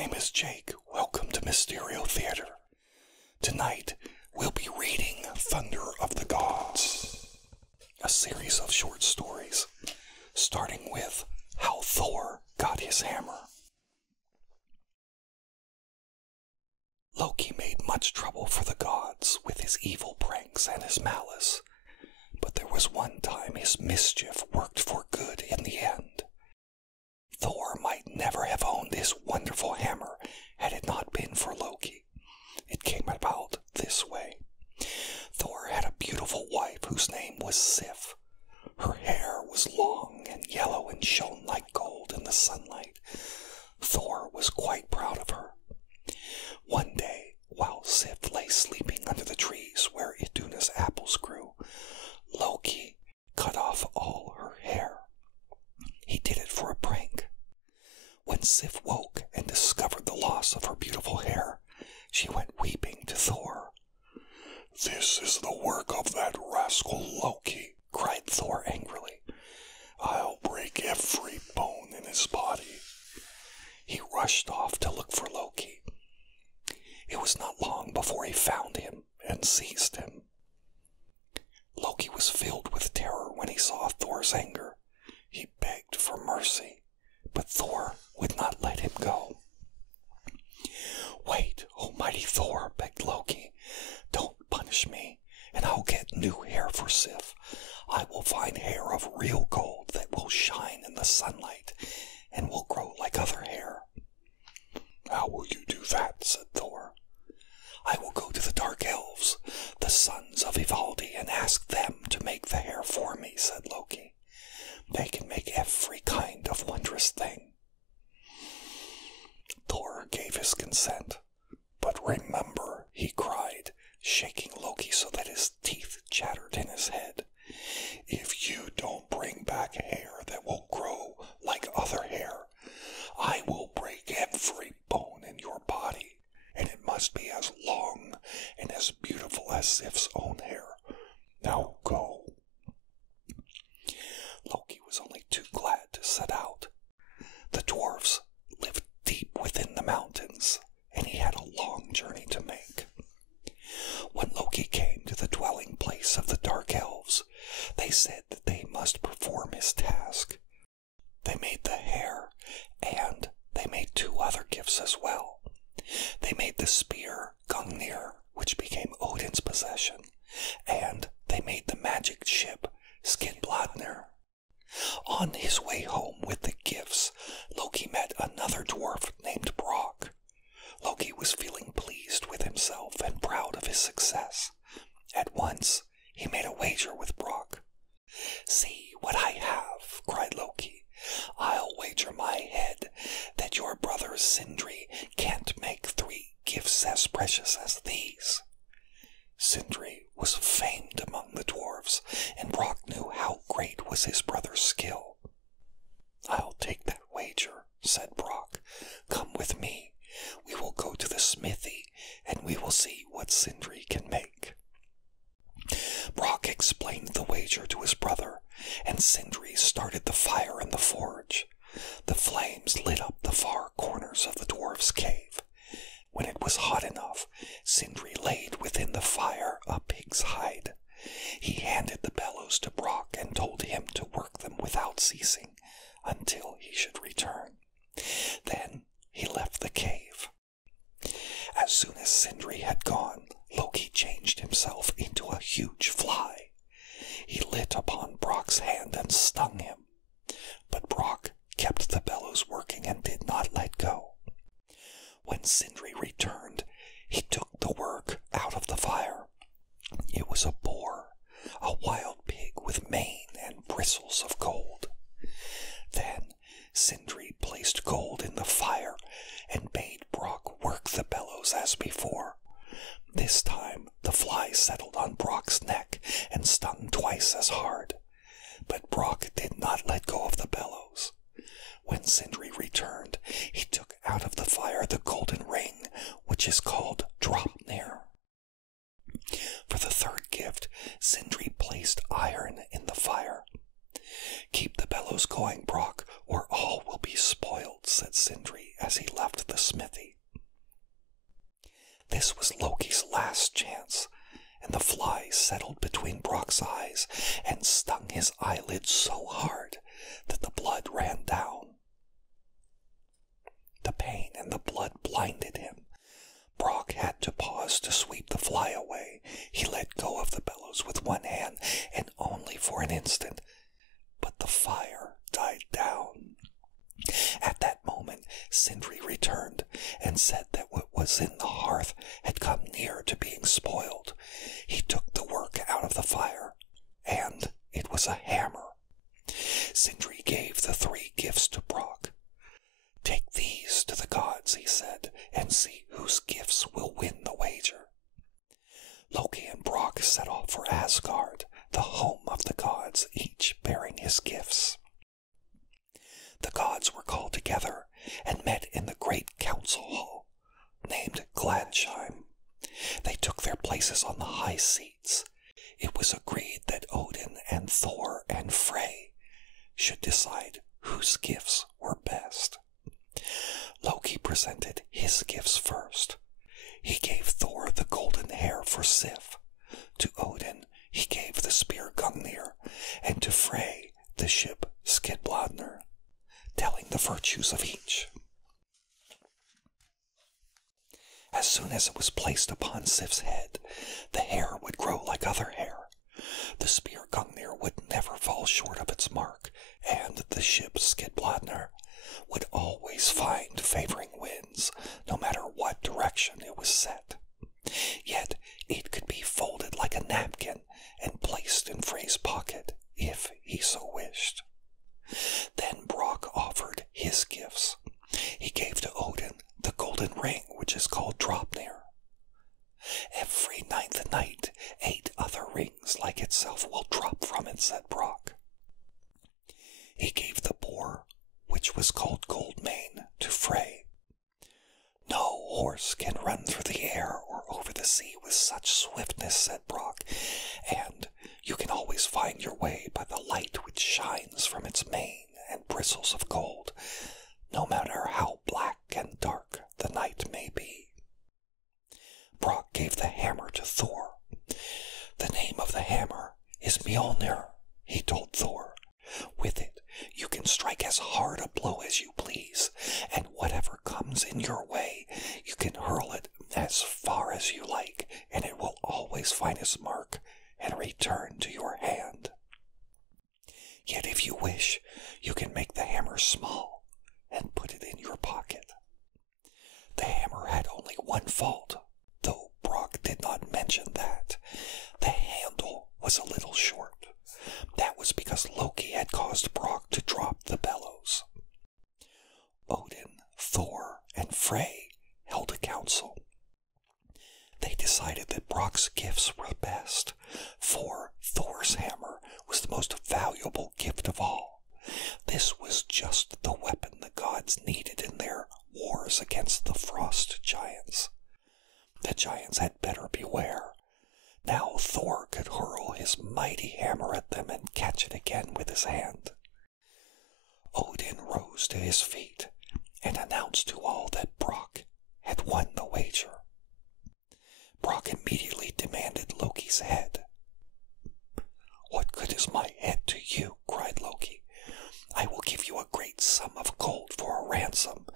name is Jake. Welcome to Mysterio Theater. Tonight, we'll be reading Thunder of the Gods, a series of short stories, starting with How Thor Got His Hammer. Loki made much trouble for the gods with his evil pranks and his malice, but there was one time his mischief worked for good in the end. Thor might never have owned his wonderful hammer had it not been for Loki. It came about this way. Thor had a beautiful wife whose name was Sif. Her hair was long and yellow and shone like gold in the sunlight. Thor was quite proud of her. One day, while Sif lay sleeping under the trees where Iduna's apples grew, Loki cut off all her hair. He did it for a prank. When Sif woke and discovered the loss of her beautiful hair, she went weeping to Thor. "This is the work of that rascal Loki," cried Thor angrily. "I'll break every bone in his body." He rushed off to look for Loki. It was not long before he found him and seized him. Loki was filled with terror when he saw Thor's anger. He begged for mercy, but Thor would not let him go. "Wait, almighty Thor," begged Loki. "Don't punish me, and I'll get new hair for Sif. I will find hair of real gold that will shine in the sunlight and will grow like other hair." "How will you do that?" said Thor. "I will go to the Dark Elves, the sons of Mythology, and ask them to make the hair for me," said Loki. "They can make every kind of wondrous thing." Thor gave his consent. "But remember," he cried, shaking Loki so that his teeth chattered in his head, "if you don't bring back hair that will grow like other hair, I will break every bone in your body, and it must be as long and as beautiful as Sif's own hair. Now go." Loki was only too glad to set out. The dwarves lived deep within the mountains, and he had a long journey to make. When Loki came to the dwelling place of the Dark Elves, they said that they must perform his task. They made the hair, and they made two other gifts as well. They made the spear Gungnir, which became Odin's possession, and they made the magic ship Skidbladnir. On his way home with the gifts, Loki met another dwarf named Brock. Loki was feeling pleased with himself and proud of his success. At once, he made a wager with Brock. "See what I have," cried Loki. "I'll wager my head that your brother Sindri can't make 3 gifts as precious as these." Sindri was famed among the dwarves, and Brock knew how great was his brother's skill. "I'll take that wager," said Brock. "Come with me. We will go to the smithy, and we will see what Sindri can make." Brock explained the wager to his brother, and Sindri started the fire in the forge. The flames lit up the far corners of the dwarf's cave. When it was hot enough, Sindri laid within the fire a pig's hide. He handed the bellows to Brock and told him to work them without ceasing until he should return. Then he left the cave. As soon as Sindri had gone, Loki changed himself into a huge fly. He lit upon Brock's hand and stung him, but Brock kept the bellows working and did not let go. When Sindri returned, he took the work out of the fire. It was a boar, a wild pig with mane and bristles of gold. Then Sindri placed gold in the fire and bade Brock work the bellows as before. This time the fly settled on Brock's neck and stung twice as hard, but Brock did not let go of the bellows. When Sindri returned, he took out of the fire the golden ring, which is called Draupnir. For the third gift, Sindri placed iron in the fire. "Keep the bellows going, Brock, or all will be spoiled," said Sindri as as he left the smithy. This was Loki's last chance, and the fly settled between Brock's eyes and stung his eyelids so hard that the blood ran down. The pain and the blood blinded him. Brock had to pause to sweep the fly away. He let go of the bellows with one hand, and only for an instant, but the fire died down. At that moment, Sindri returned and said that what was in the hearth had come near to being spoiled. He took the work out of the fire, and it was a hammer. Sindri gave the 3 gifts to Brock. "Take these to the gods," he said, "and see whose gifts will win the wager." Loki and Brock set off for Asgard, the home of the gods, each bearing his gifts. The gods were called together and met in the great council hall, named Gladsheim. They took their places on the high seats. It was agreed that Odin and Thor and Frey should decide whose gifts were best. Loki presented his gifts first. He gave Thor the golden hair for Sif. To Odin he gave the spear Gungnir, and to Frey the ship Skidbladnir, telling the virtues of each. As soon as it was placed upon Sif's head, the hair would grow like other hair. The spear Gungnir would never fall short of its mark, and the ship Skidbladnir would always find favoring winds, no matter what direction it was set. Yet it could be folded like a napkin and placed in Frey's pocket, if he so wished. Then Brock offered his gifts. He gave to Odin the golden ring, which is called Draupnir. "Every 9th night, 8 other rings like itself will drop from it," said Brock. He gave the boar, which was called Goldmane, to Frey. "No horse can run through the air or over the sea with such swiftness," said Brock, "and you can always find your way by the light which shines from its mane and bristles of gold, no matter how black and dark the night may be." Brock gave the hammer to Thor. "The name of the hammer is Mjolnir," he told Thor. "With it, you can strike as hard a blow as you please, and whatever comes in your way, you can hurl it as far as you like, and it will always find its mark and return to your hand. Yet if you wish, you can make the hammer small and put it in your pocket." The hammer had only one fault, though Brock did not mention that. The handle was a little short. That was because Loki had caused Brock to drop the bellows. Odin, Thor, and Frey held a council. They decided that Brock's gifts were best, for Thor's hammer was the most valuable gift of all. This was just the weapon the gods needed in their wars against the frost giants. The giants had better beware. Now Thor could hurl his mighty hammer at them and catch it again with his hand. Odin rose to his feet and announced to all that Brock had won the wager. Brock immediately demanded Loki's head. "What good is my head to you?" cried Loki. "I will give you a great sum of gold for a ransom.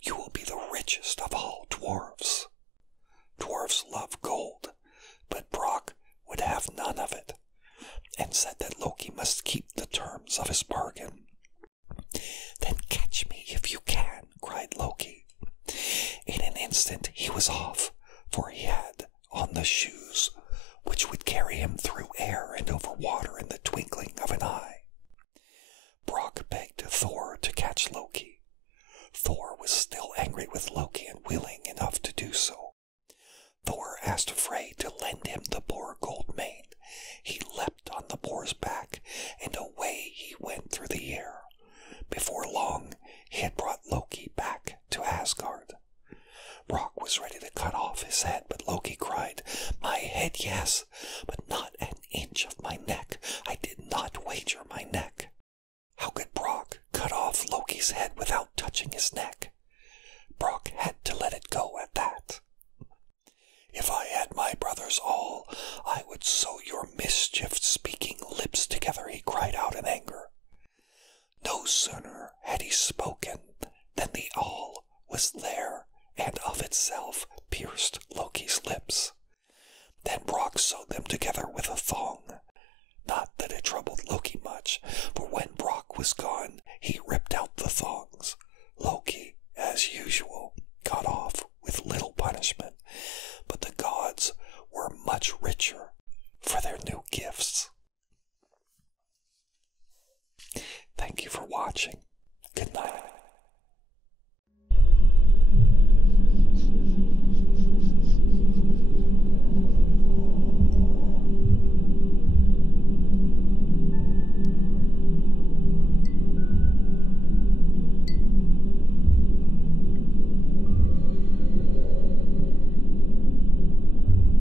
You will be the richest of all dwarves." Dwarves love gold, but Brock would have none of it, and said that Loki must keep the terms of his bargain. "Then catch me if you can," cried Loki. In an instant he was off, for he had on the shoes which would carry him through air and over water in the twinkling of an eye. Brock begged Thor to catch Loki. Thor was still angry with Loki and willing enough to do so. Thor asked Frey to lend him the boar Goldmane. He leapt on the boar's back, and away he went through the air. Before long, he had brought Loki back to Asgard. Brock was ready to cut off his head, but Loki cried, "My head, yes, but not an inch of my neck. I did not wager my neck." How could Brock cut off Loki's head without touching his neck? Brock had to let it go at that. "If I had my brothers all, I would sew your mischief-speaking lips together," he cried out in anger. No sooner had he spoken than the awl was there and of itself pierced Loki's lips. Then Brock sewed them together with a thong. Not that it troubled Loki much, for when Brock was gone, he ripped out